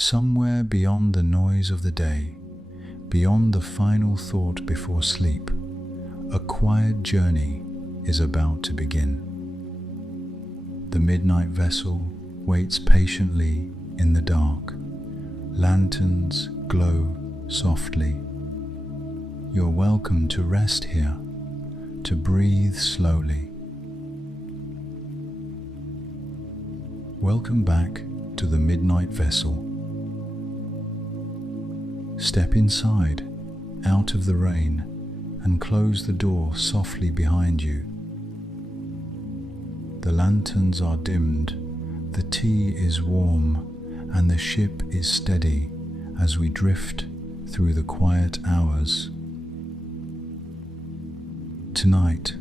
Somewhere beyond the noise of the day, beyond the final thought before sleep, a quiet journey is about to begin. The midnight vessel waits patiently in the dark. Lanterns glow softly. You're welcome to rest here, to breathe slowly. Welcome back to the midnight vessel. Step inside, out of the rain, and close the door softly behind you. The lanterns are dimmed, the tea is warm, and the ship is steady as we drift through the quiet hours. Tonight,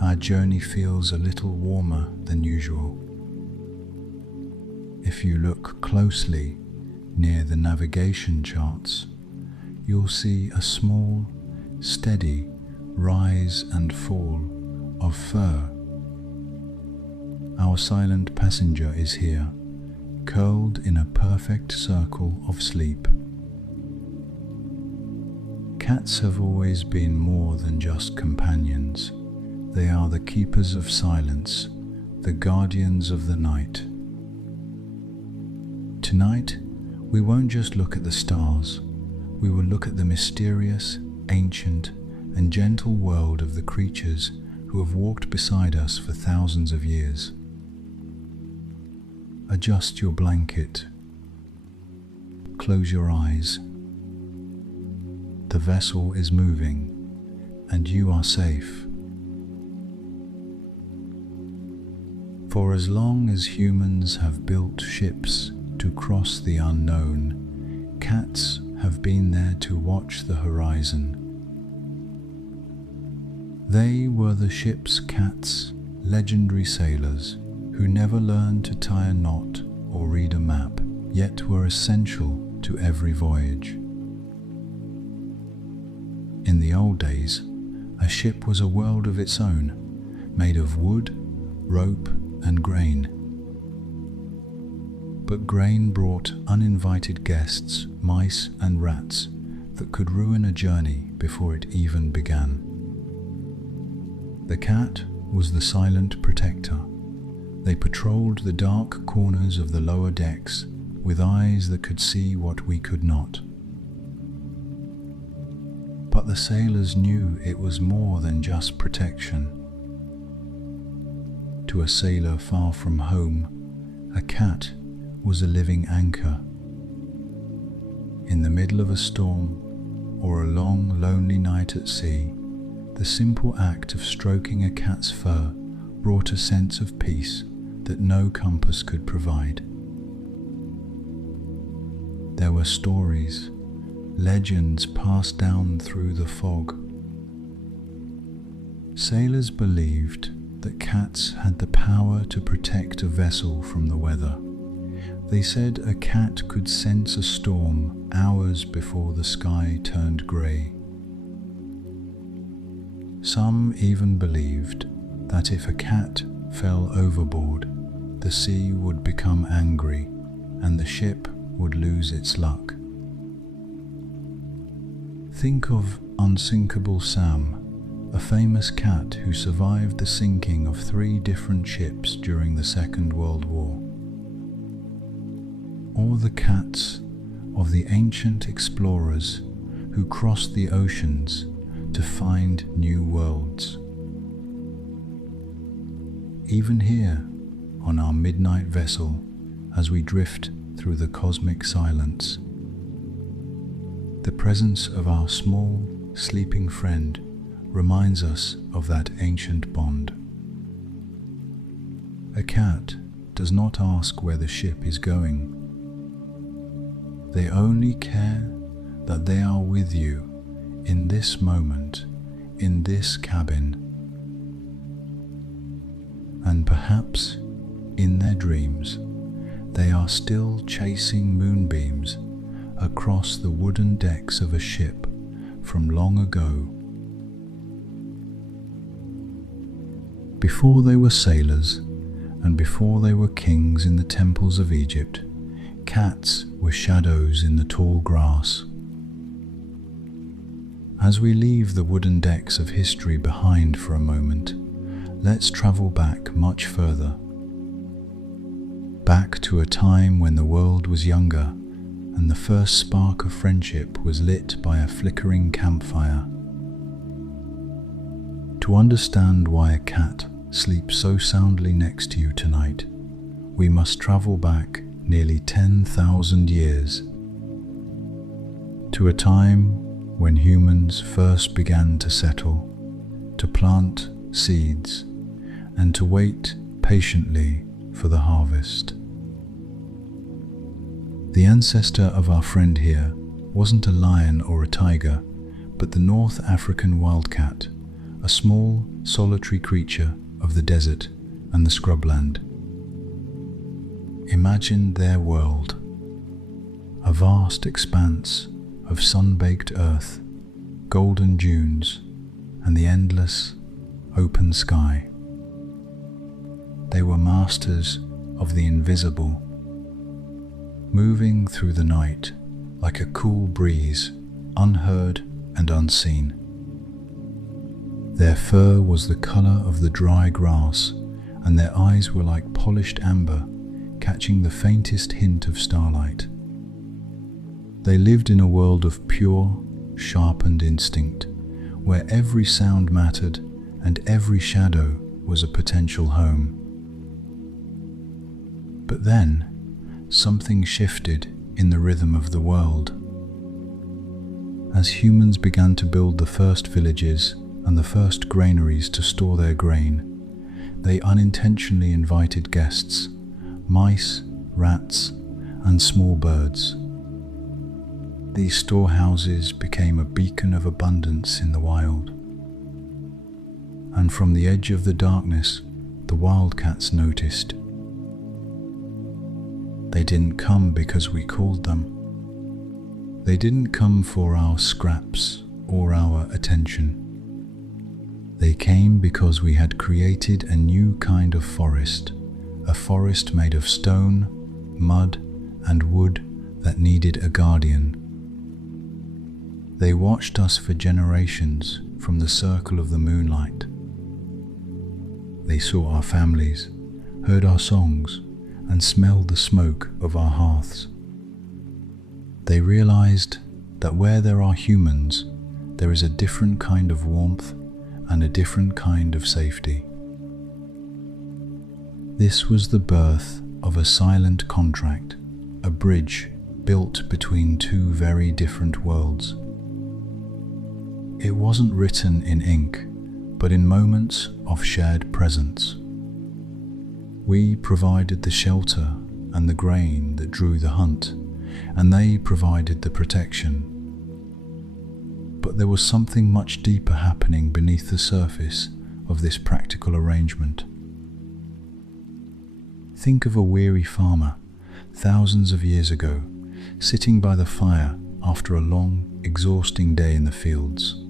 our journey feels a little warmer than usual. If you look closely near the navigation charts, you'll see a small, steady rise and fall of Purr. Our silent passenger is here, curled in a perfect circle of sleep. Cats have always been more than just companions. They are the keepers of silence, the guardians of the night. Tonight, we won't just look at the stars. We will look at the mysterious, ancient, and gentle world of the creatures who have walked beside us for thousands of years. Adjust your blanket. Close your eyes. The vessel is moving, and you are safe. For as long as humans have built ships to cross the unknown, cats have been there to watch the horizon. They were the ship's cats, legendary sailors who never learned to tie a knot or read a map, yet were essential to every voyage. In the old days, a ship was a world of its own, made of wood, rope, and grain. But grain brought uninvited guests, mice and rats, that could ruin a journey before it even began. The cat was the silent protector. They patrolled the dark corners of the lower decks with eyes that could see what we could not. But the sailors knew it was more than just protection. To a sailor far from home, a cat was a living anchor. In the middle of a storm or a long, lonely night at sea, the simple act of stroking a cat's fur brought a sense of peace that no compass could provide. There were stories, legends passed down through the fog. Sailors believed that cats had the power to protect a vessel from the weather. They said a cat could sense a storm hours before the sky turned grey. Some even believed that if a cat fell overboard, the sea would become angry and the ship would lose its luck. Think of Unsinkable Sam, a famous cat who survived the sinking of 3 different ships during the Second World War. Or the cats of the ancient explorers who crossed the oceans to find new worlds. Even here, on our midnight vessel, as we drift through the cosmic silence, the presence of our small, sleeping friend reminds us of that ancient bond. A cat does not ask where the ship is going. They only care that they are with you in this moment, in this cabin. And perhaps, in their dreams, they are still chasing moonbeams across the wooden decks of a ship from long ago. Before they were sailors, and before they were kings in the temples of Egypt, Cats were shadows in the tall grass. As we leave the wooden decks of history behind for a moment, let's travel back much further. Back to a time when the world was younger and the first spark of friendship was lit by a flickering campfire. To understand why a cat sleeps so soundly next to you tonight, we must travel back nearly 10,000 years to a time when humans first began to settle, to plant seeds, and to wait patiently for the harvest. The ancestor of our friend here wasn't a lion or a tiger, but the North African wildcat, a small, solitary creature of the desert and the scrubland. Imagine their world, a vast expanse of sun-baked earth, golden dunes, and the endless, open sky. They were masters of the invisible, moving through the night like a cool breeze, unheard and unseen. Their fur was the color of the dry grass, and their eyes were like polished amber, catching the faintest hint of starlight. They lived in a world of pure, sharpened instinct, where every sound mattered and every shadow was a potential home. But then, something shifted in the rhythm of the world. As humans began to build the first villages and the first granaries to store their grain, they unintentionally invited guests, mice, rats, and small birds. These storehouses became a beacon of abundance in the wild. And from the edge of the darkness, the wildcats noticed. They didn't come because we called them. They didn't come for our scraps or our attention. They came because we had created a new kind of forest, a forest made of stone, mud, and wood that needed a guardian. They watched us for generations from the circle of the moonlight. They saw our families, heard our songs, and smelled the smoke of our hearths. They realized that where there are humans, there is a different kind of warmth and a different kind of safety. This was the birth of a silent contract, a bridge built between two very different worlds. It wasn't written in ink, but in moments of shared presence. We provided the shelter and the grain that drew the hunt, and they provided the protection. But there was something much deeper happening beneath the surface of this practical arrangement. Think of a weary farmer, thousands of years ago, sitting by the fire after a long, exhausting day in the fields.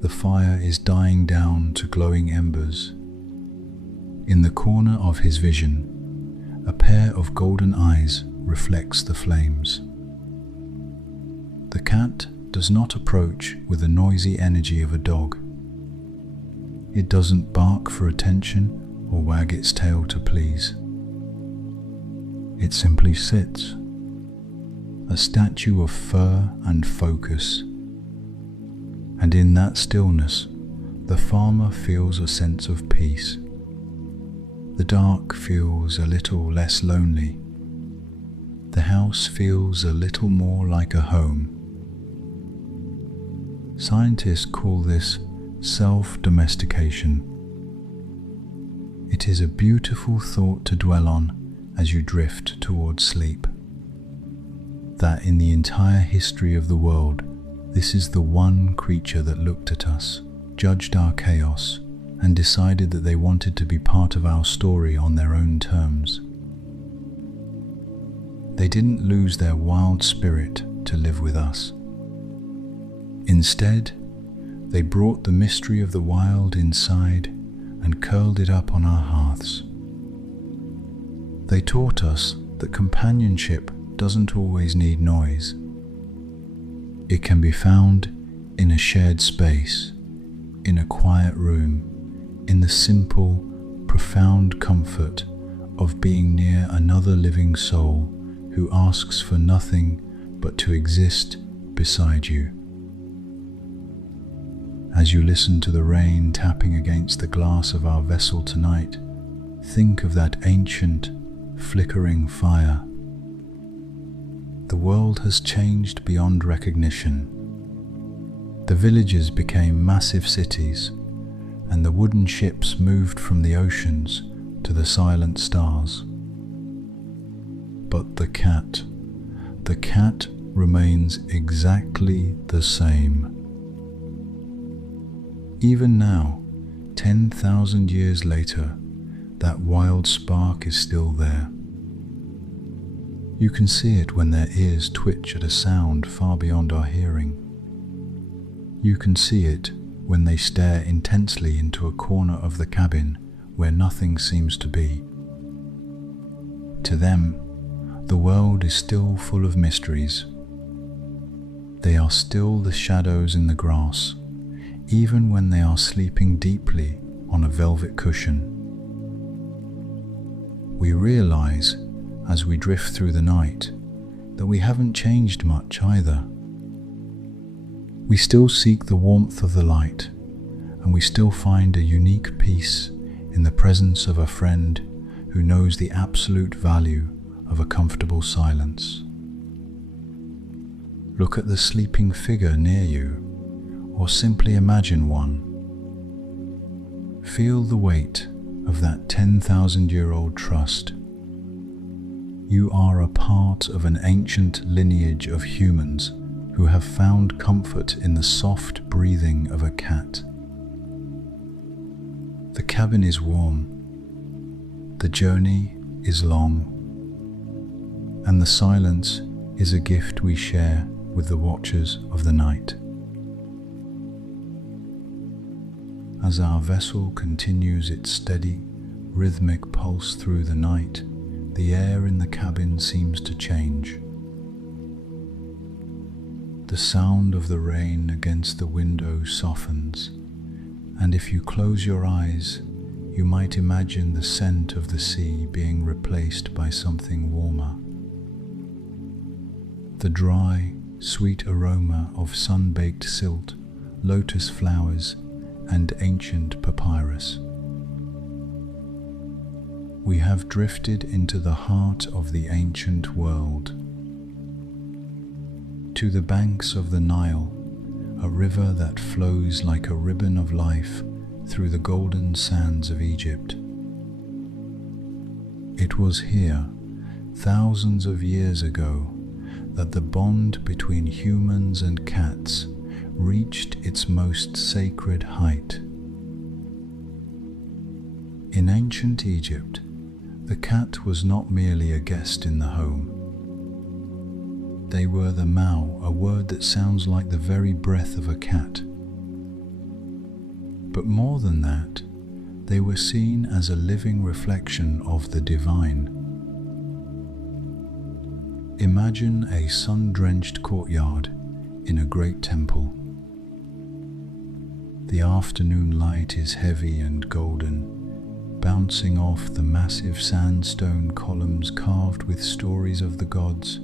The fire is dying down to glowing embers. In the corner of his vision, a pair of golden eyes reflects the flames. The cat does not approach with the noisy energy of a dog. It doesn't bark for attention or wag its tail to please. It simply sits, a statue of fur and focus. And in that stillness, the farmer feels a sense of peace. The dark feels a little less lonely. The house feels a little more like a home. Scientists call this self-domestication. It is a beautiful thought to dwell on as you drift towards sleep. That in the entire history of the world, this is the one creature that looked at us, judged our chaos, and decided that they wanted to be part of our story on their own terms. They didn't lose their wild spirit to live with us. Instead, they brought the mystery of the wild inside and curled it up on our hearths. They taught us that companionship doesn't always need noise. It can be found in a shared space, in a quiet room, in the simple, profound comfort of being near another living soul who asks for nothing but to exist beside you. As you listen to the rain tapping against the glass of our vessel tonight, think of that ancient, flickering fire. The world has changed beyond recognition. The villages became massive cities, and the wooden ships moved from the oceans to the silent stars. But the cat remains exactly the same. Even now, 10,000 years later, that wild spark is still there. You can see it when their ears twitch at a sound far beyond our hearing. You can see it when they stare intensely into a corner of the cabin where nothing seems to be. To them, the world is still full of mysteries. They are still the shadows in the grass, even when they are sleeping deeply on a velvet cushion. We realize, as we drift through the night, that we haven't changed much either. We still seek the warmth of the light, and we still find a unique peace in the presence of a friend who knows the absolute value of a comfortable silence. Look at the sleeping figure near you, or simply imagine one. Feel the weight of that 10,000-year-old trust. You are a part of an ancient lineage of humans who have found comfort in the soft breathing of a cat. The cabin is warm, the journey is long, and the silence is a gift we share with the watchers of the night. As our vessel continues its steady, rhythmic pulse through the night, the air in the cabin seems to change. The sound of the rain against the window softens, and if you close your eyes, you might imagine the scent of the sea being replaced by something warmer. The dry, sweet aroma of sun-baked silt, lotus flowers, and ancient papyrus. We have drifted into the heart of the ancient world. To the banks of the Nile, a river that flows like a ribbon of life through the golden sands of Egypt. It was here, thousands of years ago, that the bond between humans and cats reached its most sacred height. In ancient Egypt, the cat was not merely a guest in the home. They were the Mao, a word that sounds like the very breath of a cat. But more than that, they were seen as a living reflection of the divine. Imagine a sun-drenched courtyard in a great temple. The afternoon light is heavy and golden, bouncing off the massive sandstone columns carved with stories of the gods.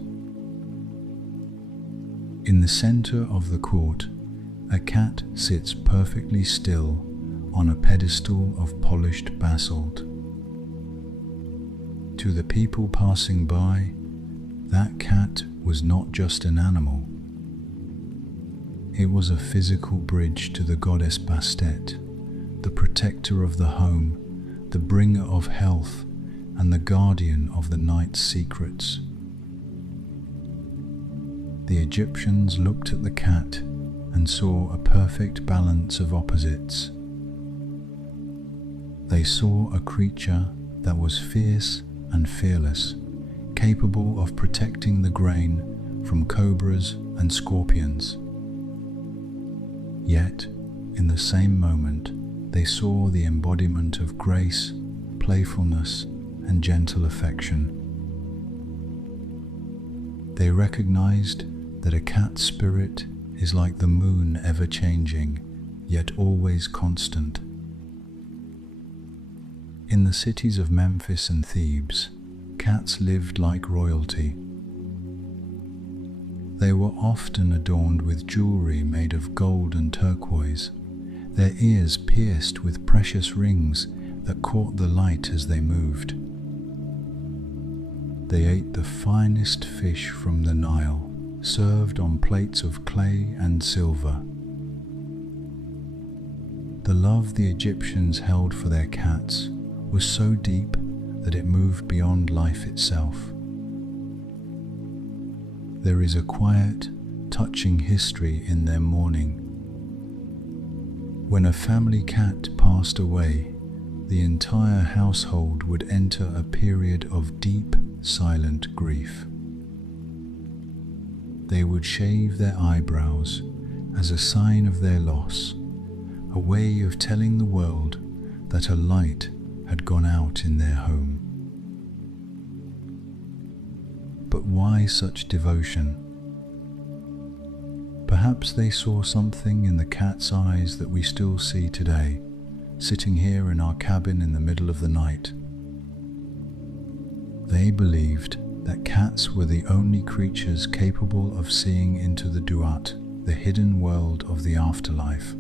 In the center of the court, a cat sits perfectly still on a pedestal of polished basalt. To the people passing by, that cat was not just an animal. It was a physical bridge to the goddess Bastet, the protector of the home, the bringer of health, and the guardian of the night's secrets. The Egyptians looked at the cat and saw a perfect balance of opposites. They saw a creature that was fierce and fearless, capable of protecting the grain from cobras and scorpions. Yet, in the same moment, they saw the embodiment of grace, playfulness, and gentle affection. They recognized that a cat spirit is like the moon, ever changing, yet always constant. In the cities of Memphis and Thebes, cats lived like royalty. They were often adorned with jewelry made of gold and turquoise, their ears pierced with precious rings that caught the light as they moved. They ate the finest fish from the Nile, served on plates of clay and silver. The love the Egyptians held for their cats was so deep that it moved beyond life itself. There is a quiet, touching history in their mourning. When a family cat passed away, the entire household would enter a period of deep, silent grief. They would shave their eyebrows as a sign of their loss, a way of telling the world that a light had gone out in their home. But why such devotion? Perhaps they saw something in the cat's eyes that we still see today, sitting here in our cabin in the middle of the night. They believed that cats were the only creatures capable of seeing into the duat, the hidden world of the afterlife.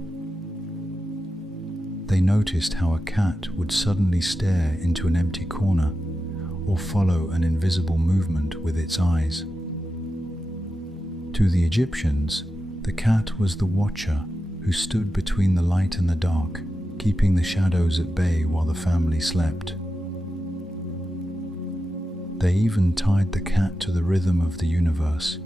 They noticed how a cat would suddenly stare into an empty corner or follow an invisible movement with its eyes. To the Egyptians, the cat was the watcher who stood between the light and the dark, keeping the shadows at bay while the family slept. They even tied the cat to the rhythm of the universe.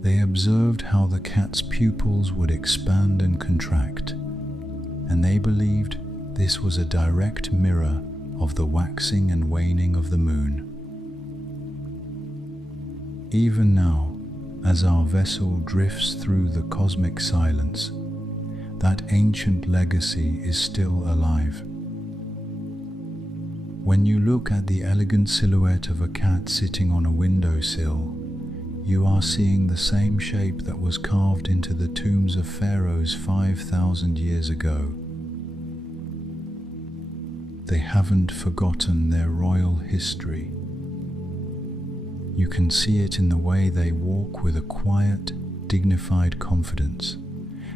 They observed how the cat's pupils would expand and contract, and they believed this was a direct mirror of the waxing and waning of the moon. Even now, as our vessel drifts through the cosmic silence, that ancient legacy is still alive. When you look at the elegant silhouette of a cat sitting on a windowsill, you are seeing the same shape that was carved into the tombs of pharaohs 5,000 years ago. They haven't forgotten their royal history. You can see it in the way they walk with a quiet, dignified confidence,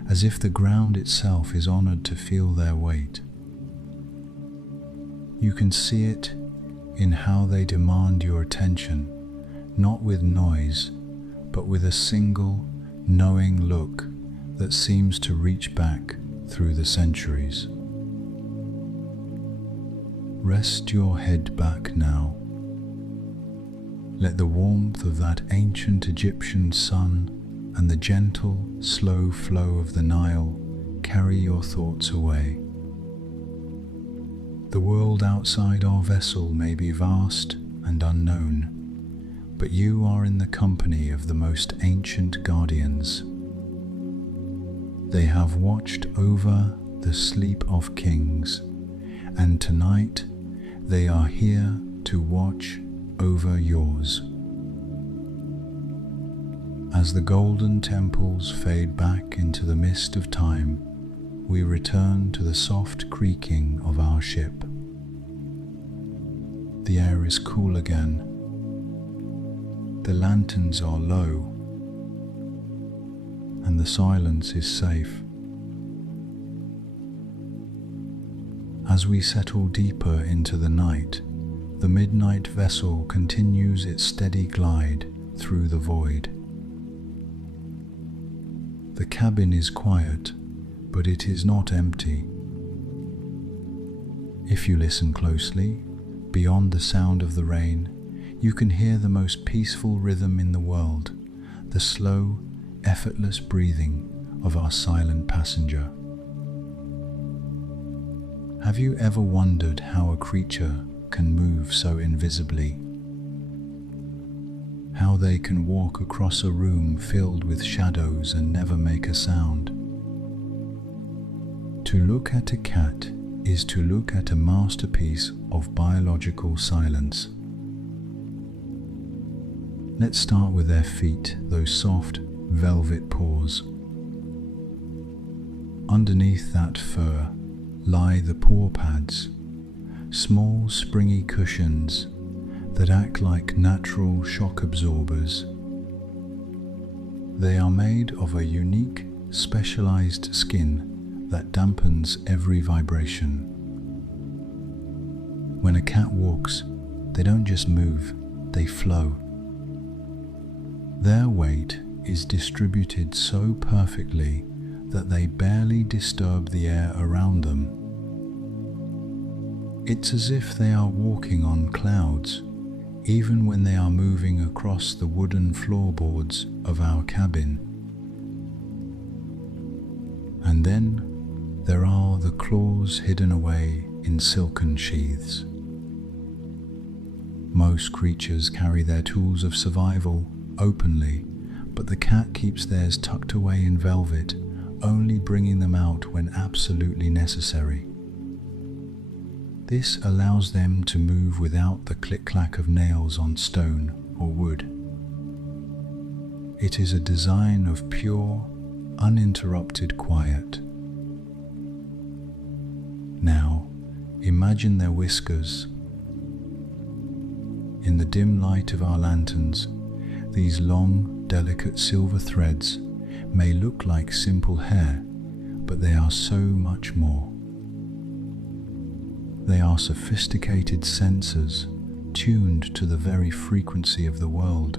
as if the ground itself is honored to feel their weight. You can see it in how they demand your attention, not with noise, but with a single, knowing look that seems to reach back through the centuries. Rest your head back now. Let the warmth of that ancient Egyptian sun and the gentle, slow flow of the Nile carry your thoughts away. The world outside our vessel may be vast and unknown, but you are in the company of the most ancient guardians. They have watched over the sleep of kings, and tonight they are here to watch over yours. As the golden temples fade back into the mist of time, we return to the soft creaking of our ship. The air is cool again. The lanterns are low, and the silence is safe. As we settle deeper into the night, the midnight vessel continues its steady glide through the void. The cabin is quiet, but it is not empty. If you listen closely, beyond the sound of the rain, you can hear the most peaceful rhythm in the world, the slow, effortless breathing of our silent passenger. Have you ever wondered how a creature can move so invisibly? How they can walk across a room filled with shadows and never make a sound? To look at a cat is to look at a masterpiece of biological silence. Let's start with their feet, those soft, velvet paws. Underneath that fur lie the paw pads, small springy cushions that act like natural shock absorbers. They are made of a unique, specialized skin that dampens every vibration. When a cat walks, they don't just move, they flow. Their weight is distributed so perfectly that they barely disturb the air around them. It's as if they are walking on clouds, even when they are moving across the wooden floorboards of our cabin. And then there are the claws hidden away in silken sheaths. Most creatures carry their tools of survival openly, but the cat keeps theirs tucked away in velvet, only bringing them out when absolutely necessary. This allows them to move without the click-clack of nails on stone or wood. It is a design of pure, uninterrupted quiet. Now, imagine their whiskers. In the dim light of our lanterns, these long, delicate silver threads may look like simple hair, but they are so much more. They are sophisticated sensors tuned to the very frequency of the world.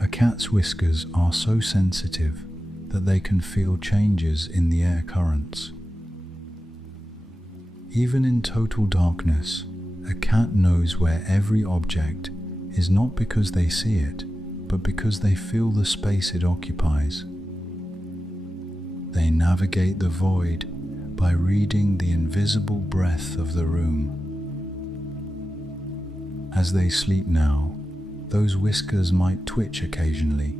A cat's whiskers are so sensitive that they can feel changes in the air currents. Even in total darkness, a cat knows where every object is, not because they see it, but because they feel the space it occupies. They navigate the void by reading the invisible breath of the room. As they sleep now, those whiskers might twitch occasionally,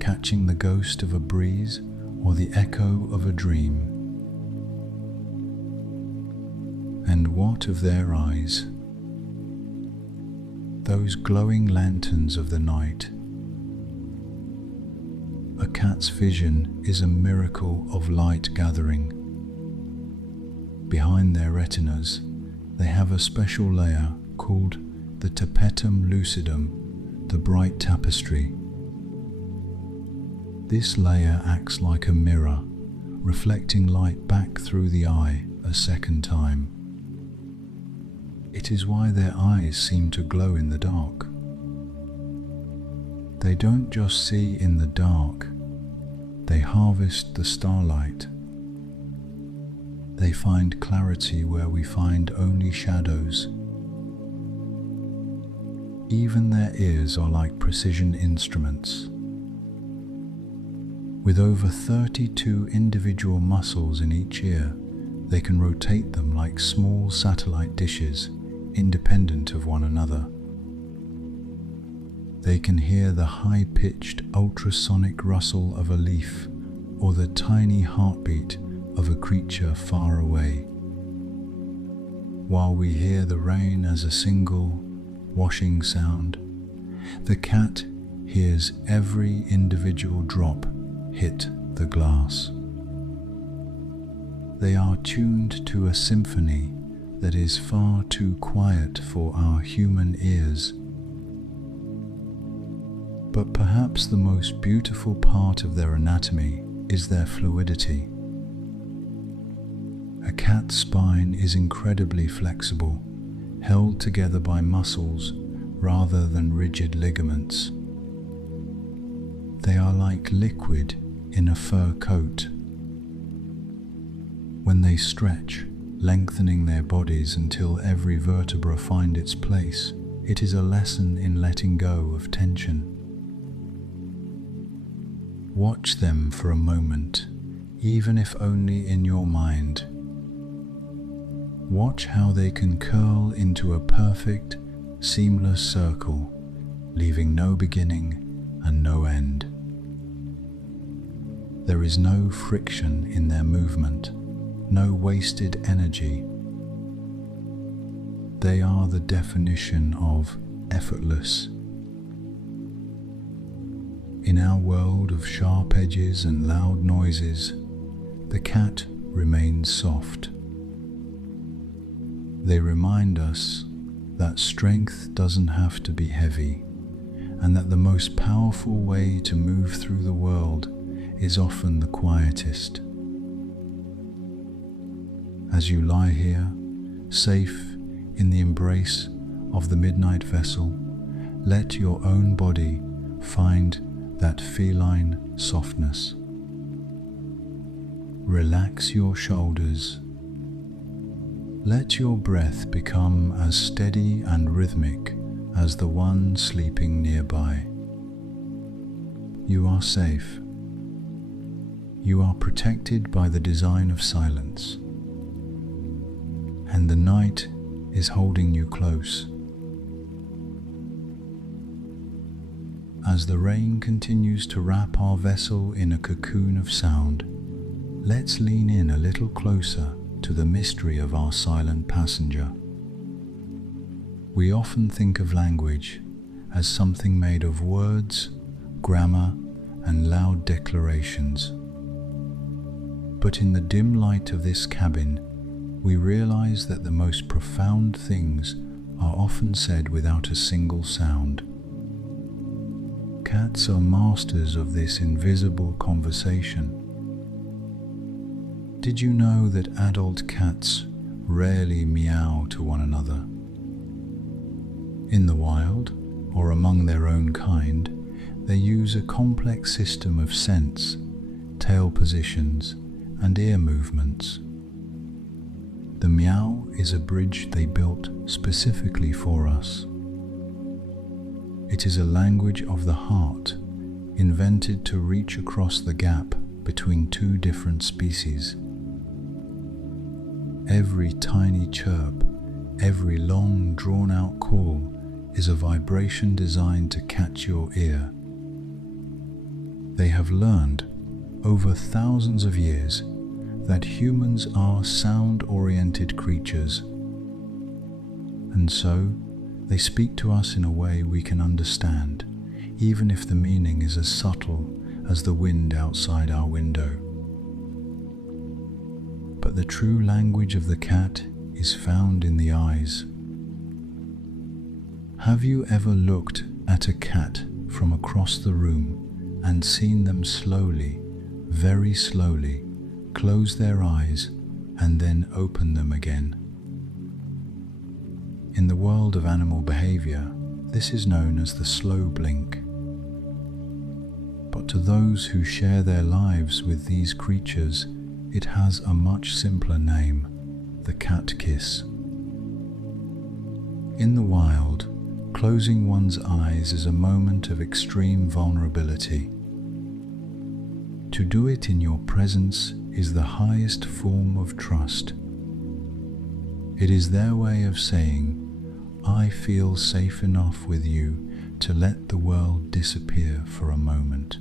catching the ghost of a breeze or the echo of a dream. And what of their eyes? Those glowing lanterns of the night. A cat's vision is a miracle of light gathering. Behind their retinas, they have a special layer called the tapetum lucidum, the bright tapestry. This layer acts like a mirror, reflecting light back through the eye a second time. It is why their eyes seem to glow in the dark. They don't just see in the dark, they harvest the starlight. They find clarity where we find only shadows. Even their ears are like precision instruments. With over 32 individual muscles in each ear, they can rotate them like small satellite dishes, independent of one another. They can hear the high-pitched ultrasonic rustle of a leaf or the tiny heartbeat of a creature far away. While we hear the rain as a single, washing sound, the cat hears every individual drop hit the glass. They are tuned to a symphony that is far too quiet for our human ears. But perhaps the most beautiful part of their anatomy is their fluidity. A cat's spine is incredibly flexible, held together by muscles rather than rigid ligaments. They are like liquid in a fur coat. When they stretch, lengthening their bodies until every vertebra finds its place, it is a lesson in letting go of tension. Watch them for a moment, even if only in your mind. Watch how they can curl into a perfect, seamless circle, leaving no beginning and no end. There is no friction in their movement, no wasted energy. They are the definition of effortless, In our world of sharp edges and loud noises, the cat remains soft. They remind us that strength doesn't have to be heavy, and that the most powerful way to move through the world is often the quietest. As you lie here, safe in the embrace of the midnight vessel, let your own body find that feline softness. Relax your shoulders. Let your breath become as steady and rhythmic as the one sleeping nearby. You are safe. You are protected by the design of silence, and the night is holding you close. As the rain continues to wrap our vessel in a cocoon of sound, let's lean in a little closer to the mystery of our silent passenger. We often think of language as something made of words, grammar, and loud declarations. But in the dim light of this cabin, we realize that the most profound things are often said without a single sound. Cats are masters of this invisible conversation. Did you know that adult cats rarely meow to one another? In the wild, or among their own kind, they use a complex system of scents, tail positions, and ear movements. The meow is a bridge they built specifically for us. It is a language of the heart, invented to reach across the gap between two different species. Every tiny chirp, every long drawn-out call is a vibration designed to catch your ear. They have learned, over thousands of years, that humans are sound-oriented creatures, and so they speak to us in a way we can understand, even if the meaning is as subtle as the wind outside our window. But the true language of the cat is found in the eyes. Have you ever looked at a cat from across the room and seen them slowly, very slowly, close their eyes and then open them again? In the world of animal behavior, this is known as the slow blink. But to those who share their lives with these creatures, it has a much simpler name, the cat kiss. In the wild, closing one's eyes is a moment of extreme vulnerability. To do it in your presence is the highest form of trust. It is their way of saying, I feel safe enough with you to let the world disappear for a moment.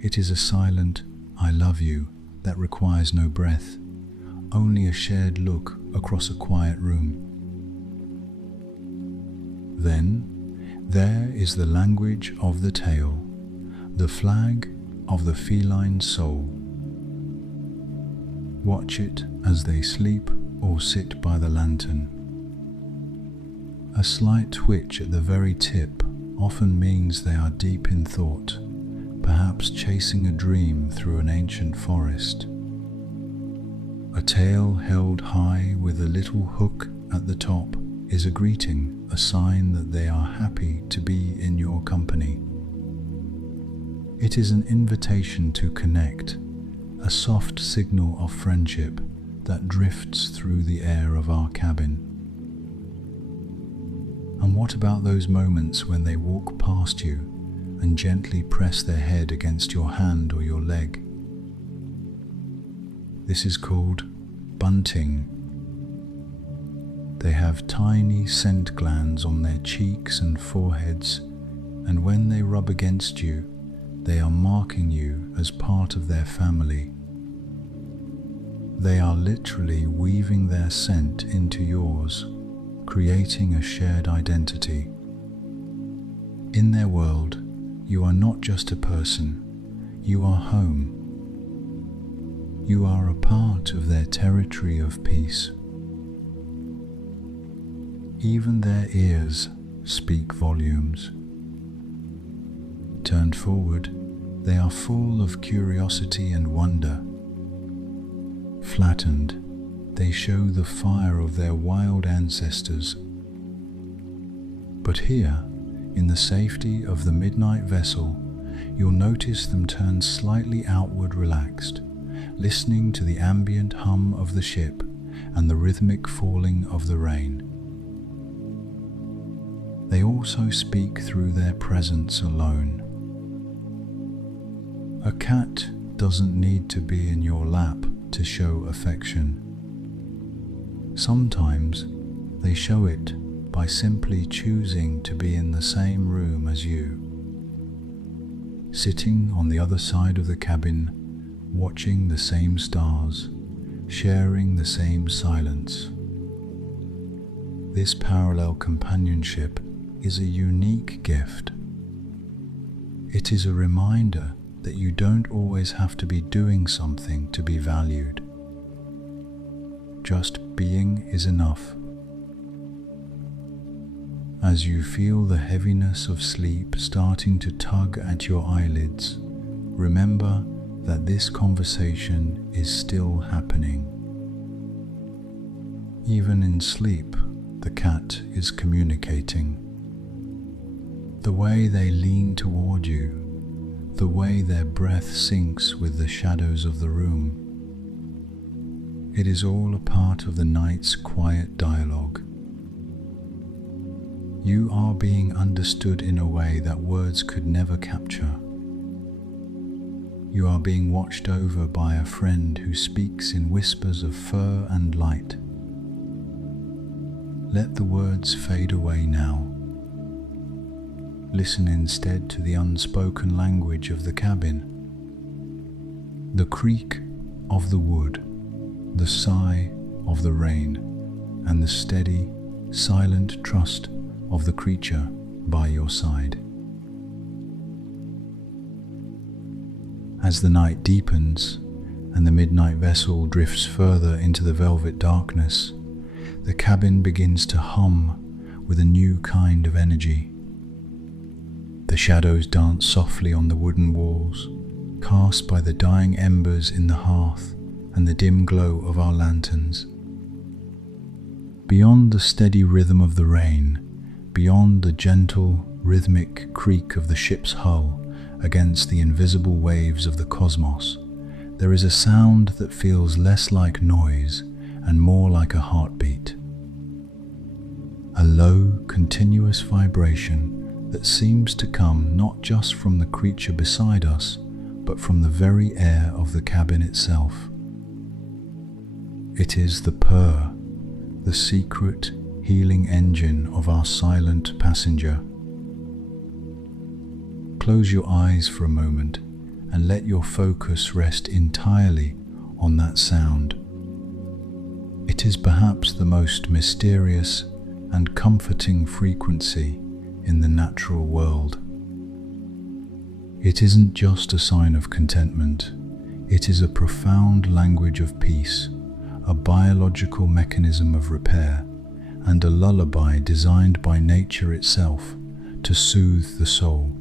It is a silent, I love you, that requires no breath, only a shared look across a quiet room. Then, there is the language of the tail, the flag of the feline soul. Watch it as they sleep or sit by the lantern. A slight twitch at the very tip often means they are deep in thought, perhaps chasing a dream through an ancient forest. A tail held high with a little hook at the top is a greeting, a sign that they are happy to be in your company. It is an invitation to connect, a soft signal of friendship that drifts through the air of our cabin. And what about those moments when they walk past you and gently press their head against your hand or your leg? This is called bunting. They have tiny scent glands on their cheeks and foreheads, and when they rub against you, they are marking you as part of their family. They are literally weaving their scent into yours, creating a shared identity. In their world, you are not just a person, you are home. You are a part of their territory of peace. Even their ears speak volumes. Turned forward, they are full of curiosity and wonder. Flattened, they show the fire of their wild ancestors. But here, in the safety of the midnight vessel, you'll notice them turn slightly outward relaxed, listening to the ambient hum of the ship and the rhythmic falling of the rain. They also speak through their presence alone. A cat doesn't need to be in your lap to show affection. Sometimes they show it by simply choosing to be in the same room as you, sitting on the other side of the cabin, watching the same stars, sharing the same silence. This parallel companionship is a unique gift. It is a reminder that you don't always have to be doing something to be valued. Just being is enough. As you feel the heaviness of sleep starting to tug at your eyelids, remember that this conversation is still happening. Even in sleep, the cat is communicating. The way they lean toward you, the way their breath syncs with the shadows of the room. It is all a part of the night's quiet dialogue. You are being understood in a way that words could never capture. You are being watched over by a friend who speaks in whispers of fur and light. Let the words fade away now. Listen instead to the unspoken language of the cabin. The creak of the wood, the sigh of the rain, and the steady, silent trust of the creature by your side. As the night deepens and the midnight vessel drifts further into the velvet darkness, the cabin begins to hum with a new kind of energy. The shadows dance softly on the wooden walls, cast by the dying embers in the hearth and the dim glow of our lanterns. Beyond the steady rhythm of the rain, beyond the gentle, rhythmic creak of the ship's hull against the invisible waves of the cosmos, there is a sound that feels less like noise and more like a heartbeat. A low, continuous vibration that seems to come not just from the creature beside us, but from the very air of the cabin itself. It is the Purr, the secret, healing engine of our silent passenger. Close your eyes for a moment and let your focus rest entirely on that sound. It is perhaps the most mysterious and comforting frequency in the natural world. It isn't just a sign of contentment, it is a profound language of peace, a biological mechanism of repair, and a lullaby designed by nature itself to soothe the soul.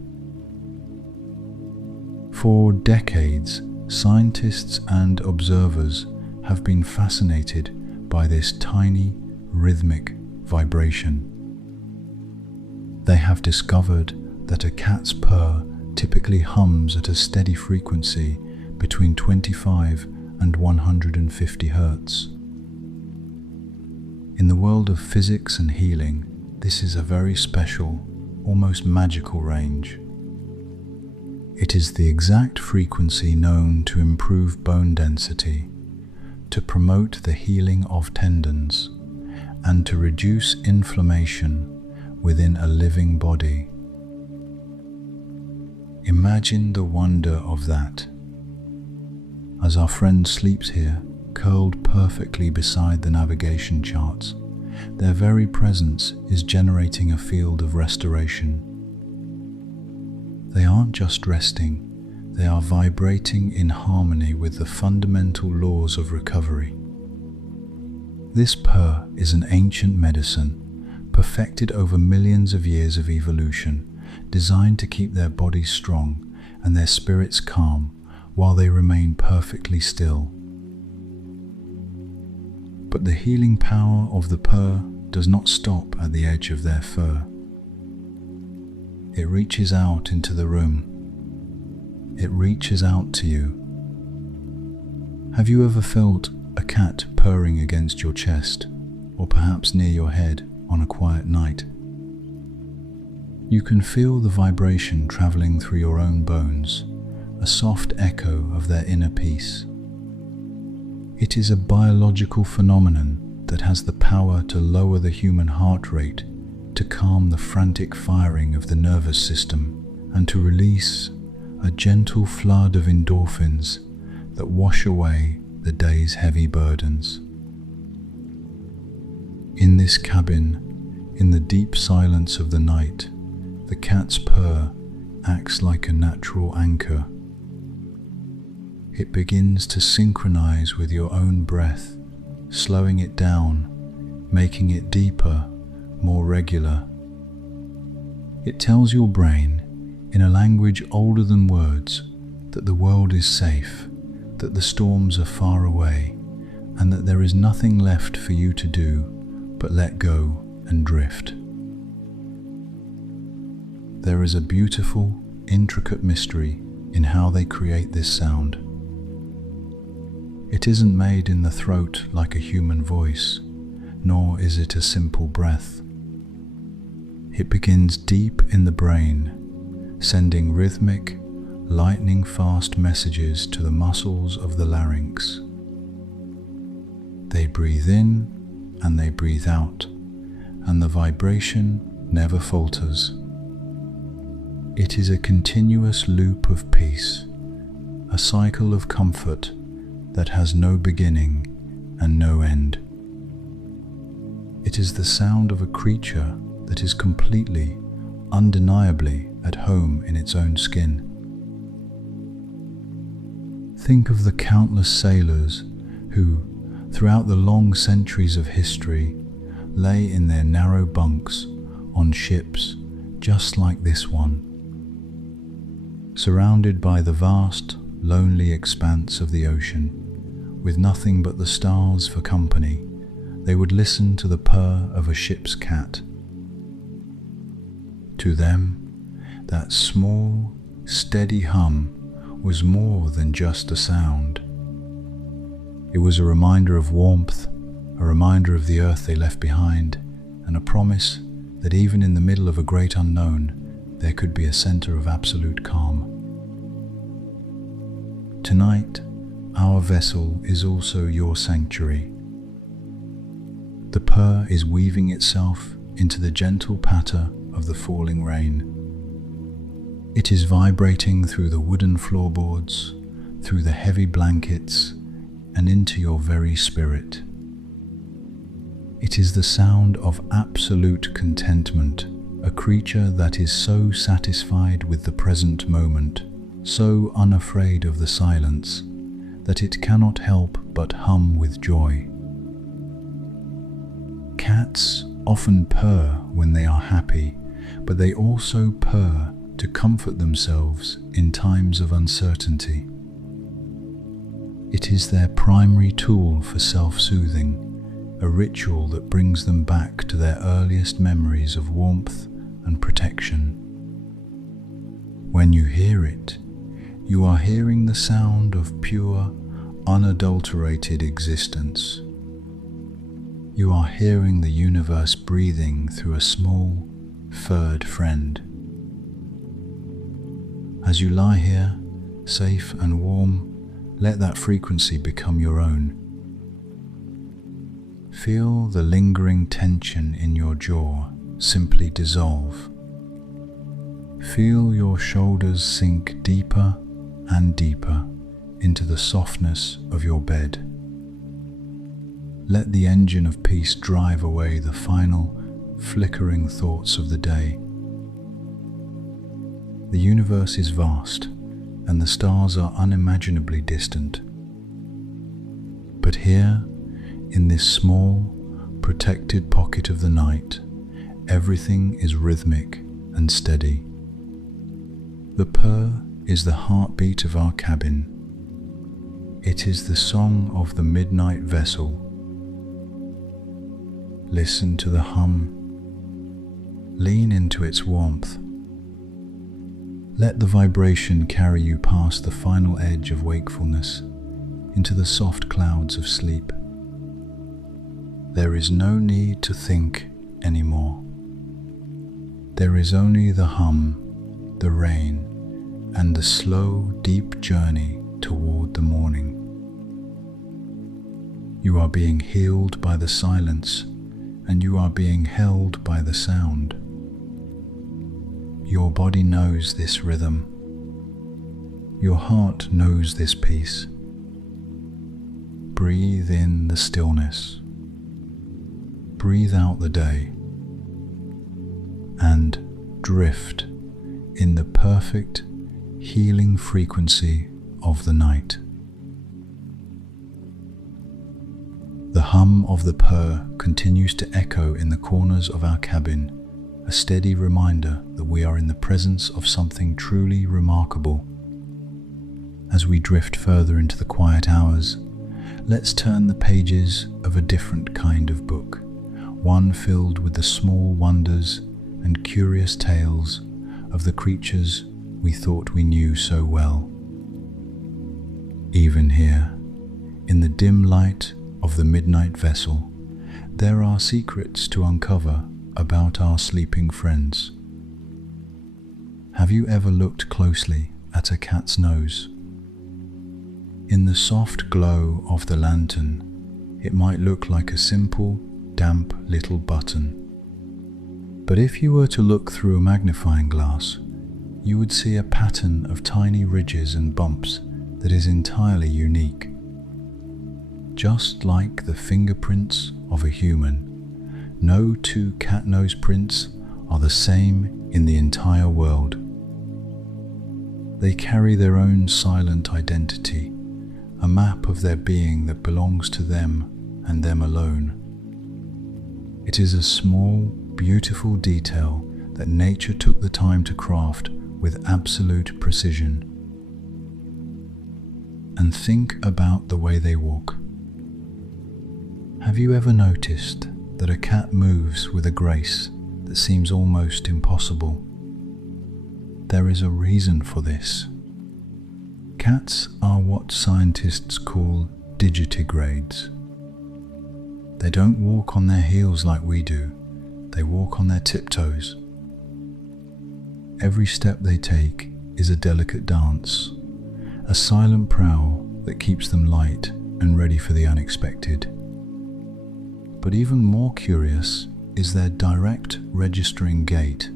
For decades, scientists and observers have been fascinated by this tiny, rhythmic vibration. They have discovered that a cat's purr typically hums at a steady frequency between 25 and 150 Hertz. In the world of physics and healing, this is a very special, almost magical range. It is the exact frequency known to improve bone density, to promote the healing of tendons, and to reduce inflammation within a living body. Imagine the wonder of that. As our friend sleeps here, curled perfectly beside the navigation charts, their very presence is generating a field of restoration. They aren't just resting, they are vibrating in harmony with the fundamental laws of recovery. This purr is an ancient medicine, perfected over millions of years of evolution, designed to keep their bodies strong and their spirits calm while they remain perfectly still. But the healing power of the purr does not stop at the edge of their fur. It reaches out into the room. It reaches out to you. Have you ever felt a cat purring against your chest, or perhaps near your head on a quiet night? You can feel the vibration traveling through your own bones, a soft echo of their inner peace. It is a biological phenomenon that has the power to lower the human heart rate, to calm the frantic firing of the nervous system, and to release a gentle flood of endorphins that wash away the day's heavy burdens. In this cabin, in the deep silence of the night, the cat's purr acts like a natural anchor. It begins to synchronize with your own breath, slowing it down, making it deeper, more regular. It tells your brain, in a language older than words, that the world is safe, that the storms are far away, and that there is nothing left for you to do but let go and drift. There is a beautiful, intricate mystery in how they create this sound. It isn't made in the throat like a human voice, nor is it a simple breath. It begins deep in the brain, sending rhythmic, lightning-fast messages to the muscles of the larynx. They breathe in and they breathe out, and the vibration never falters. It is a continuous loop of peace, a cycle of comfort that has no beginning and no end. It is the sound of a creature that is completely, undeniably at home in its own skin. Think of the countless sailors who, throughout the long centuries of history, lay in their narrow bunks on ships just like this one. Surrounded by the vast, lonely expanse of the ocean, with nothing but the stars for company, they would listen to the purr of a ship's cat. To them, that small, steady hum was more than just a sound. It was a reminder of warmth, a reminder of the earth they left behind, and a promise that even in the middle of a great unknown, there could be a center of absolute calm. Tonight, our vessel is also your sanctuary. The purr is weaving itself into the gentle patter of the falling rain. It is vibrating through the wooden floorboards, through the heavy blankets, and into your very spirit. It is the sound of absolute contentment, a creature that is so satisfied with the present moment, so unafraid of the silence, that it cannot help but hum with joy. Cats often purr when they are happy, but they also purr to comfort themselves in times of uncertainty. It is their primary tool for self-soothing, a ritual that brings them back to their earliest memories of warmth and protection. When you hear it, you are hearing the sound of pure, unadulterated existence. You are hearing the universe breathing through a small, furred friend. As you lie here, safe and warm, let that frequency become your own. Feel the lingering tension in your jaw simply dissolve. Feel your shoulders sink deeper and deeper into the softness of your bed. Let the engine of peace drive away the final, flickering thoughts of the day. The universe is vast, and the stars are unimaginably distant. But here, in this small, protected pocket of the night, everything is rhythmic and steady. The purr is the heartbeat of our cabin. It is the song of the midnight vessel. Listen to the hum. Lean into its warmth. Let the vibration carry you past the final edge of wakefulness into the soft clouds of sleep. There is no need to think anymore. There is only the hum, the rain, and the slow, deep journey toward the morning. You are being healed by the silence, and you are being held by the sound. Your body knows this rhythm. Your heart knows this peace. Breathe in the stillness. Breathe out the day. And drift in the perfect, healing frequency of the night. The hum of the purr continues to echo in the corners of our cabin, a steady reminder that we are in the presence of something truly remarkable. As we drift further into the quiet hours, let's turn the pages of a different kind of book, one filled with the small wonders and curious tales of the creatures we thought we knew so well. Even here, in the dim light of the midnight vessel, there are secrets to uncover about our sleeping friends. Have you ever looked closely at a cat's nose? In the soft glow of the lantern, it might look like a simple, damp little button. But if you were to look through a magnifying glass, you would see a pattern of tiny ridges and bumps that is entirely unique. Just like the fingerprints of a human, no two cat nose prints are the same in the entire world. They carry their own silent identity, a map of their being that belongs to them and them alone. It is a small, beautiful detail that nature took the time to craft with absolute precision. And think about the way they walk. Have you ever noticed that a cat moves with a grace that seems almost impossible? There is a reason for this. Cats are what scientists call digitigrades. They don't walk on their heels like we do, they walk on their tiptoes. Every step they take is a delicate dance, a silent prowl that keeps them light and ready for the unexpected. But even more curious is their direct registering gait.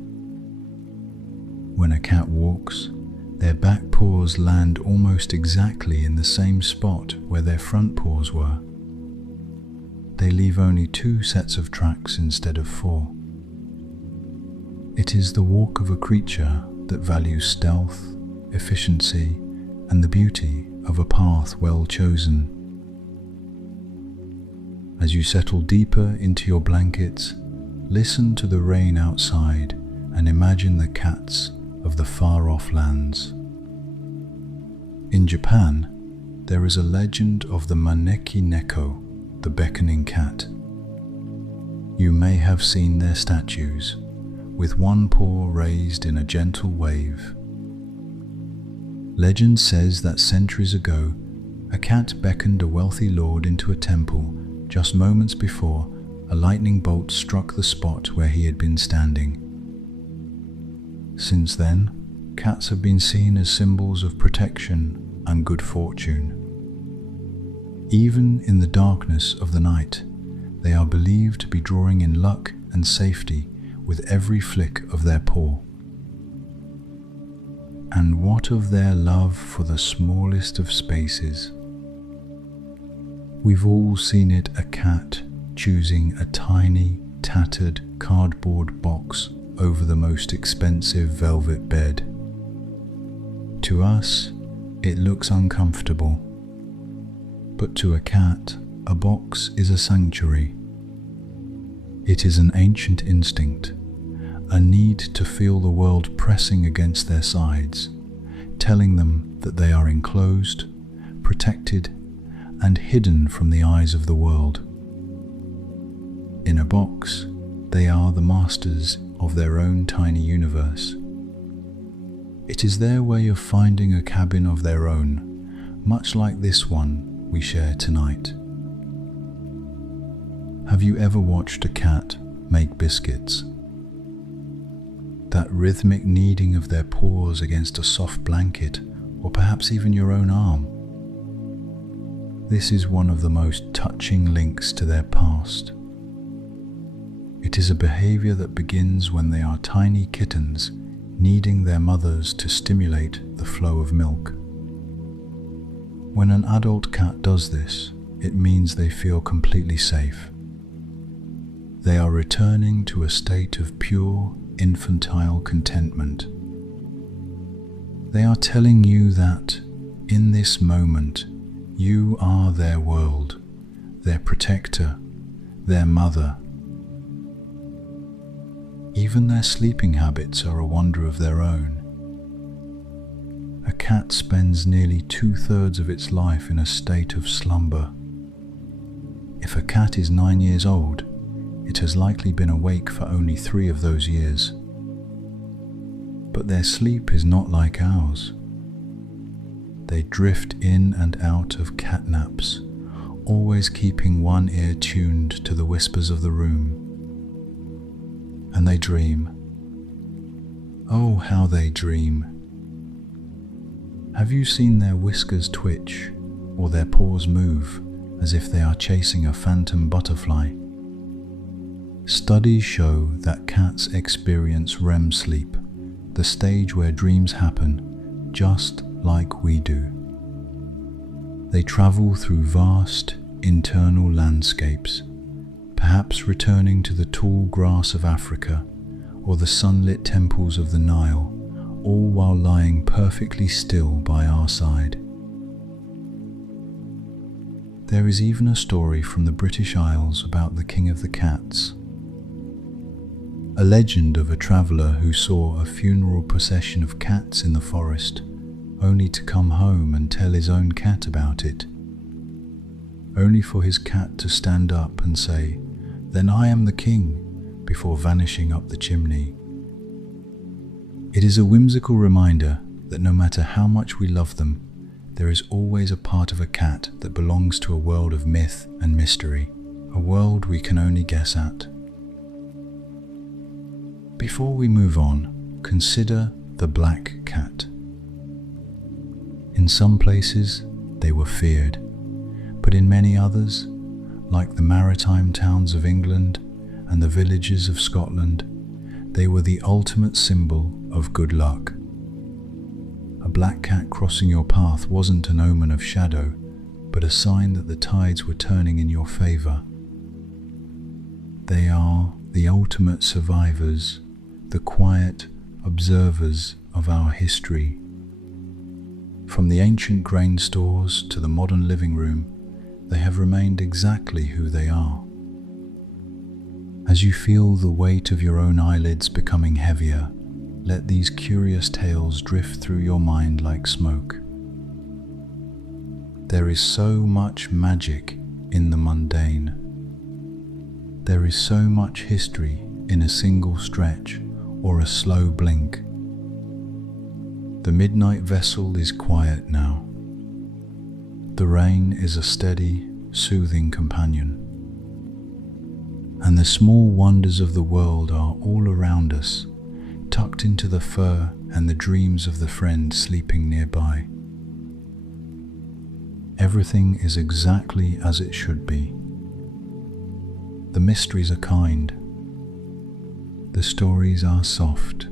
When a cat walks, their back paws land almost exactly in the same spot where their front paws were. They leave only 2 sets of tracks instead of 4. It is the walk of a creature that values stealth, efficiency, and the beauty of a path well chosen. As you settle deeper into your blankets, listen to the rain outside and imagine the cats of the far-off lands. In Japan, there is a legend of the Maneki Neko, the beckoning cat. You may have seen their statues, with one paw raised in a gentle wave. Legend says that centuries ago, a cat beckoned a wealthy lord into a temple just moments before a lightning bolt struck the spot where he had been standing. Since then, cats have been seen as symbols of protection and good fortune. Even in the darkness of the night, they are believed to be drawing in luck and safety with every flick of their paw. And what of their love for the smallest of spaces? We've all seen it, a cat choosing a tiny, tattered cardboard box over the most expensive velvet bed. To us, it looks uncomfortable, but to a cat, a box is a sanctuary. It is an ancient instinct, a need to feel the world pressing against their sides, telling them that they are enclosed, protected, and hidden from the eyes of the world. In a box, they are the masters of their own tiny universe. It is their way of finding a cabin of their own, much like this one we share tonight. Have you ever watched a cat make biscuits? That rhythmic kneading of their paws against a soft blanket, or perhaps even your own arm. This is one of the most touching links to their past. It is a behavior that begins when they are tiny kittens, needing their mothers to stimulate the flow of milk. When an adult cat does this, it means they feel completely safe. They are returning to a state of pure, infantile contentment. They are telling you that, in this moment, you are their world, their protector, their mother. Even their sleeping habits are a wonder of their own. A cat spends nearly 2/3 of its life in a state of slumber. If a cat is 9 years old, it has likely been awake for only 3 of those years. But their sleep is not like ours. They drift in and out of cat naps, always keeping one ear tuned to the whispers of the room. And they dream. Oh, how they dream. Have you seen their whiskers twitch or their paws move as if they are chasing a phantom butterfly? Studies show that cats experience REM sleep, the stage where dreams happen, just like we do. They travel through vast, internal landscapes, perhaps returning to the tall grass of Africa or the sunlit temples of the Nile, all while lying perfectly still by our side. There is even a story from the British Isles about the King of the Cats. A legend of a traveller who saw a funeral procession of cats in the forest, only to come home and tell his own cat about it. Only for his cat to stand up and say, "Then I am the king," before vanishing up the chimney. It is a whimsical reminder that no matter how much we love them, there is always a part of a cat that belongs to a world of myth and mystery, a world we can only guess at. Before we move on, consider the black cat. In some places, they were feared, but in many others, like the maritime towns of England and the villages of Scotland, they were the ultimate symbol of good luck. A black cat crossing your path wasn't an omen of shadow, but a sign that the tides were turning in your favor. They are the ultimate survivors, the quiet observers of our history. From the ancient grain stores to the modern living room, they have remained exactly who they are. As you feel the weight of your own eyelids becoming heavier, let these curious tales drift through your mind like smoke. There is so much magic in the mundane. There is so much history in a single stretch or a slow blink. The midnight vessel is quiet now. The rain is a steady, soothing companion. And the small wonders of the world are all around us, tucked into the fur and the dreams of the friend sleeping nearby. Everything is exactly as it should be. The mysteries are kind. The stories are soft.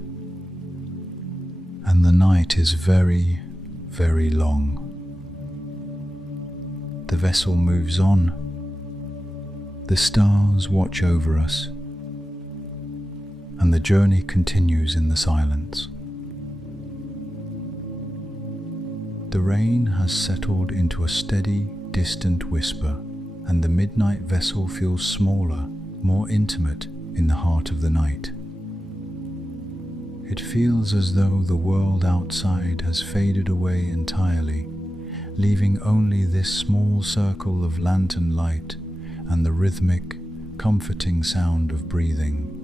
And the night is very, very long. The vessel moves on. The stars watch over us. And the journey continues in the silence. The rain has settled into a steady, distant whisper, and the midnight vessel feels smaller, more intimate in the heart of the night. It feels as though the world outside has faded away entirely, leaving only this small circle of lantern light and the rhythmic, comforting sound of breathing.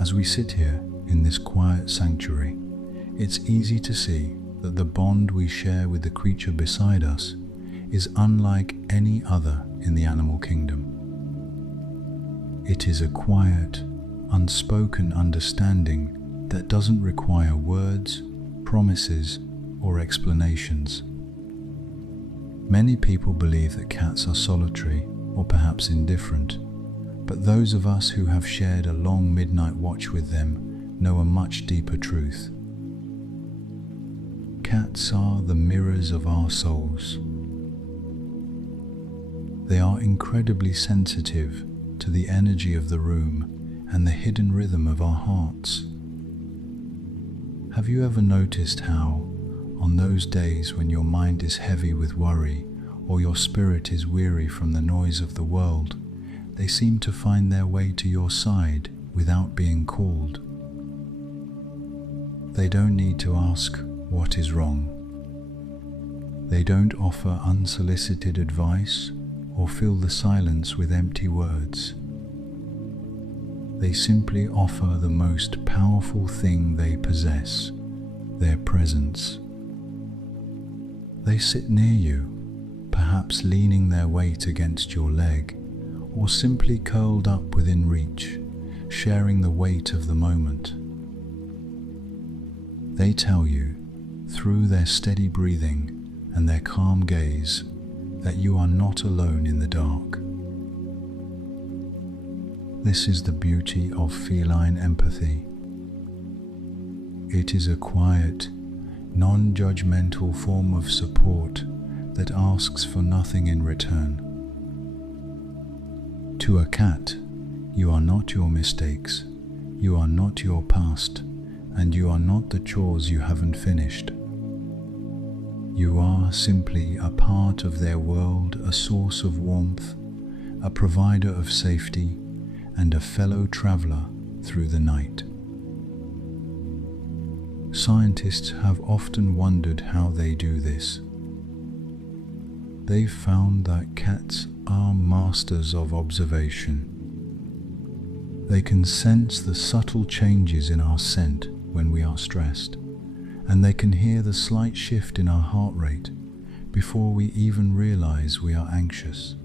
As we sit here in this quiet sanctuary, it's easy to see that the bond we share with the creature beside us is unlike any other in the animal kingdom. It is a quiet, unspoken understanding that doesn't require words, promises, or explanations. Many people believe that cats are solitary or perhaps indifferent, but those of us who have shared a long midnight watch with them know a much deeper truth. Cats are the mirrors of our souls. They are incredibly sensitive to the energy of the room and the hidden rhythm of our hearts. Have you ever noticed how, on those days when your mind is heavy with worry or your spirit is weary from the noise of the world, they seem to find their way to your side without being called? They don't need to ask what is wrong. They don't offer unsolicited advice or fill the silence with empty words. They simply offer the most powerful thing they possess, their presence. They sit near you, perhaps leaning their weight against your leg, or simply curled up within reach, sharing the weight of the moment. They tell you, through their steady breathing and their calm gaze, that you are not alone in the dark. This is the beauty of feline empathy. It is a quiet, non-judgmental form of support that asks for nothing in return. To a cat, you are not your mistakes, you are not your past, and you are not the chores you haven't finished. You are simply a part of their world, a source of warmth, a provider of safety, and a fellow traveler through the night. Scientists have often wondered how they do this. They've found that cats are masters of observation. They can sense the subtle changes in our scent when we are stressed, and they can hear the slight shift in our heart rate before we even realize we are anxious.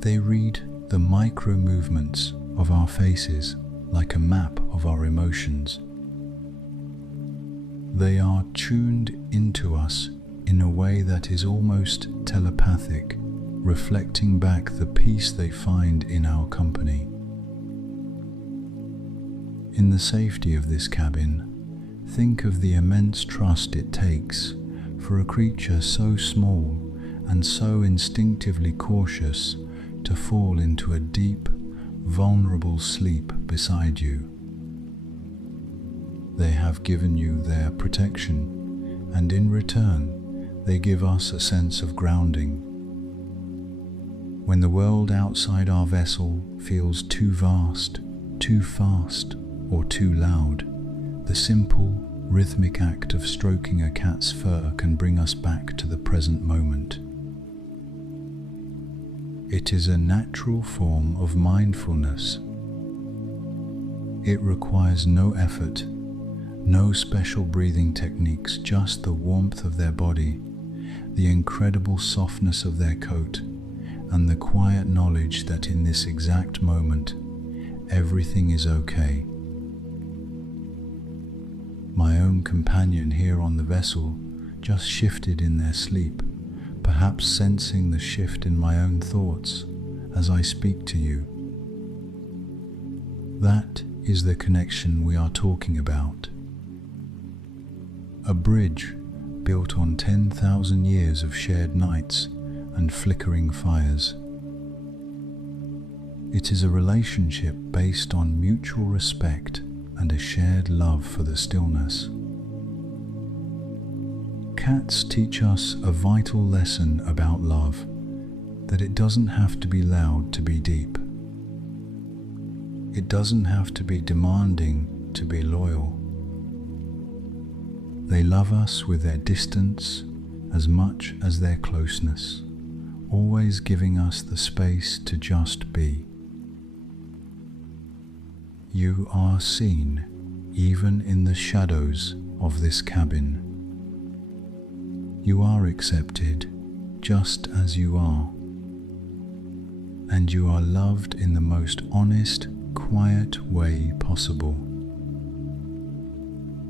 They read the micro movements of our faces like a map of our emotions. They are tuned into us in a way that is almost telepathic, reflecting back the peace they find in our company. In the safety of this cabin, think of the immense trust it takes for a creature so small and so instinctively cautious to fall into a deep, vulnerable sleep beside you. They have given you their protection, and in return, they give us a sense of grounding. When the world outside our vessel feels too vast, too fast, or too loud, the simple, rhythmic act of stroking a cat's fur can bring us back to the present moment. It is a natural form of mindfulness. It requires no effort, no special breathing techniques, just the warmth of their body, the incredible softness of their coat, and the quiet knowledge that in this exact moment, everything is okay. My own companion here on the vessel just shifted in their sleep, perhaps sensing the shift in my own thoughts as I speak to you. That is the connection we are talking about. A bridge built on 10,000 years of shared nights and flickering fires. It is a relationship based on mutual respect and a shared love for the stillness. cats teach us a vital lesson about love, that it doesn't have to be loud to be deep. It doesn't have to be demanding to be loyal. They love us with their distance as much as their closeness, always giving us the space to just be. You are seen even in the shadows of this cabin. You are accepted just as you are, and you are loved in the most honest, quiet way possible.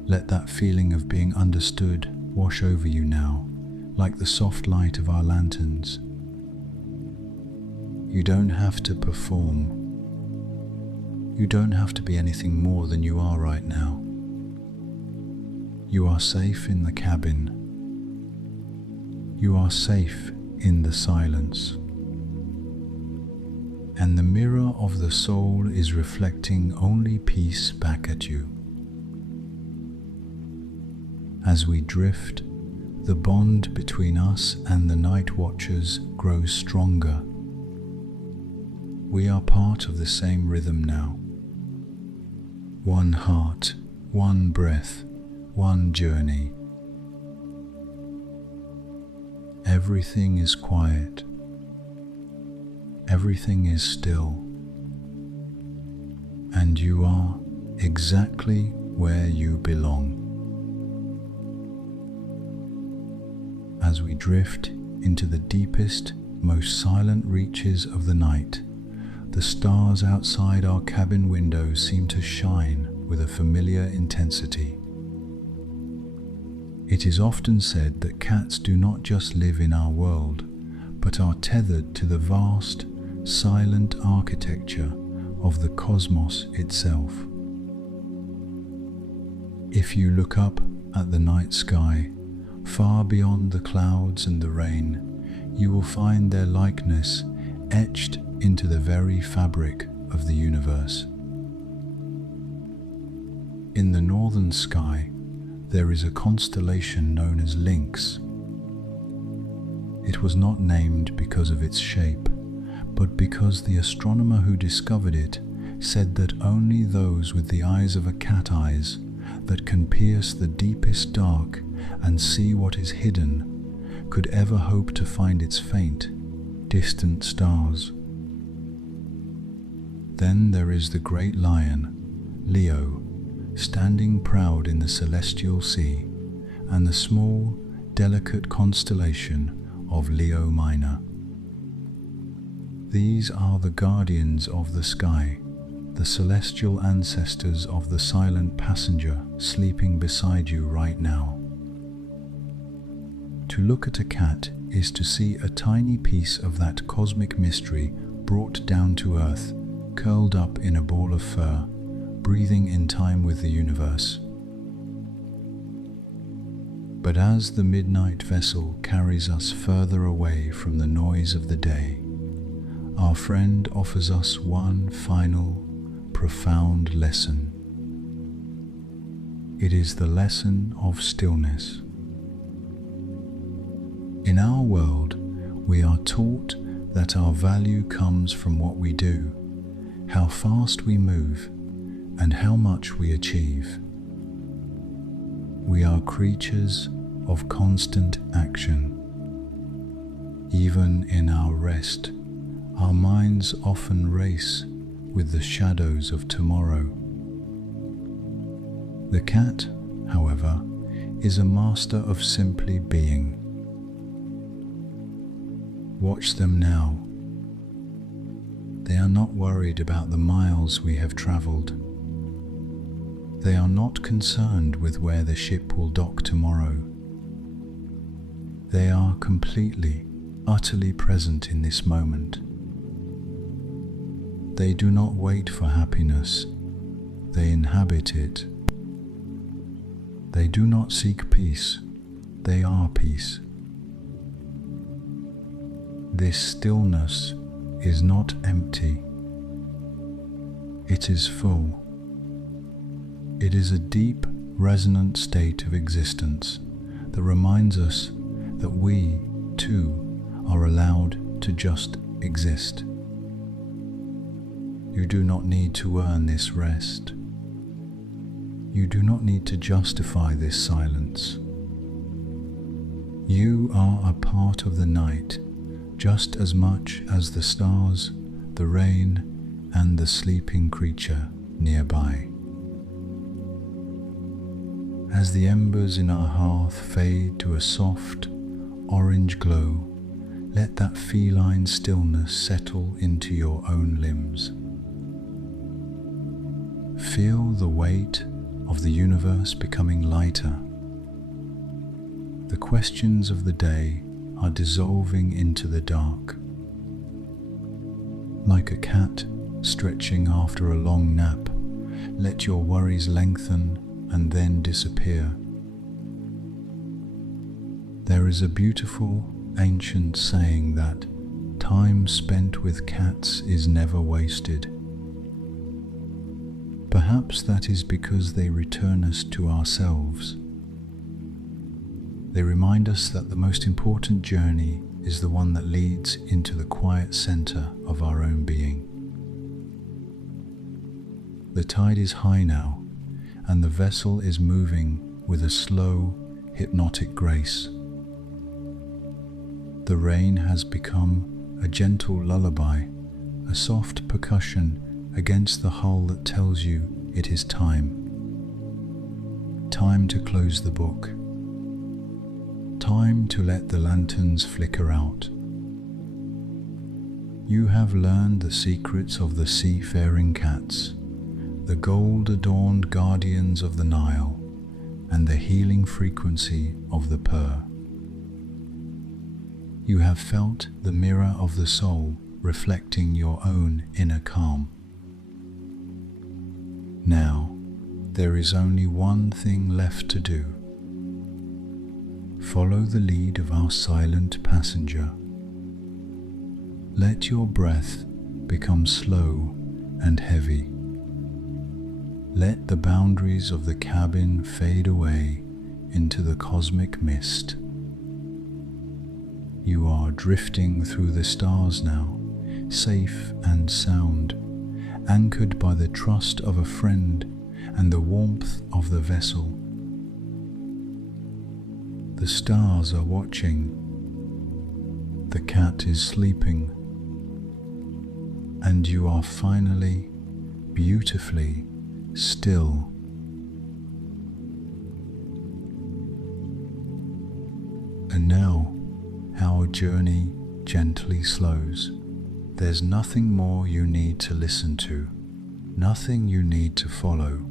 Let that feeling of being understood wash over you now, like the soft light of our lanterns. You don't have to perform. You don't have to be anything more than you are right now. You are safe in the cabin. You are safe in the silence. And the mirror of the soul is reflecting only peace back at you. As we drift, the bond between us and the night watchers grows stronger. We are part of the same rhythm now. One heart, one breath, one journey. Everything is quiet. Everything is still. And you are exactly where you belong. As we drift into the deepest, most silent reaches of the night, the stars outside our cabin windows seem to shine with a familiar intensity. It is often said that cats do not just live in our world, but are tethered to the vast, silent architecture of the cosmos itself. If you look up at the night sky, far beyond the clouds and the rain, you will find their likeness etched into the very fabric of the universe. In the northern sky, there is a constellation known as Lynx. It was not named because of its shape, but because the astronomer who discovered it said that only those with the eyes of a cat eyes that can pierce the deepest dark and see what is hidden could ever hope to find its faint, distant stars. Then there is the great lion, Leo, standing proud in the celestial sea, and the small, delicate constellation of Leo Minor. These are the guardians of the sky, the celestial ancestors of the silent passenger sleeping beside you right now. To look at a cat is to see a tiny piece of that cosmic mystery brought down to earth, curled up in a ball of fur, breathing in time with the universe. But as the midnight vessel carries us further away from the noise of the day, our friend offers us one final, profound lesson. It is the lesson of stillness. In our world, we are taught that our value comes from what we do, how fast we move, and how much we achieve. We are creatures of constant action. Even in our rest, our minds often race with the shadows of tomorrow. The cat, however, is a master of simply being. Watch them now. They are not worried about the miles we have traveled. They are not concerned with where the ship will dock tomorrow. They are completely, utterly present in this moment. They do not wait for happiness, they inhabit it. They do not seek peace, they are peace. This stillness is not empty. It is full. It is a deep, resonant state of existence that reminds us that we, too, are allowed to just exist. You do not need to earn this rest. You do not need to justify this silence. You are a part of the night just as much as the stars, the rain, and the sleeping creature nearby. As the embers in our hearth fade to a soft, orange glow, let that feline stillness settle into your own limbs. Feel the weight of the universe becoming lighter. The questions of the day are dissolving into the dark. Like a cat stretching after a long nap, let your worries lengthen and then disappear. There is a beautiful ancient saying that time spent with cats is never wasted. Perhaps that is because they return us to ourselves. They remind us that the most important journey is the one that leads into the quiet center of our own being. The tide is high now, and the vessel is moving with a slow, hypnotic grace. The rain has become a gentle lullaby, a soft percussion against the hull that tells you it is time. Time to close the book. Time to let the lanterns flicker out. You have learned the secrets of the seafaring cats, the gold-adorned guardians of the Nile, and the healing frequency of the Purr. You have felt the mirror of the soul reflecting your own inner calm. Now, there is only one thing left to do. Follow the lead of our silent passenger. Let your breath become slow and heavy. Let the boundaries of the cabin fade away into the cosmic mist. You are drifting through the stars now, safe and sound, anchored by the trust of a friend and the warmth of the vessel. The stars are watching. The cat is sleeping. And you are finally, beautifully still. And now, our journey gently slows. There's nothing more you need to listen to, nothing you need to follow.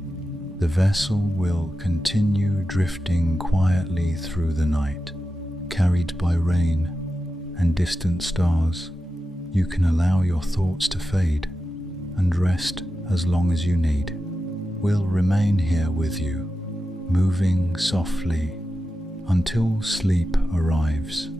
The vessel will continue drifting quietly through the night, carried by rain and distant stars. You can allow your thoughts to fade and rest as long as you need. We'll remain here with you, moving softly until sleep arrives.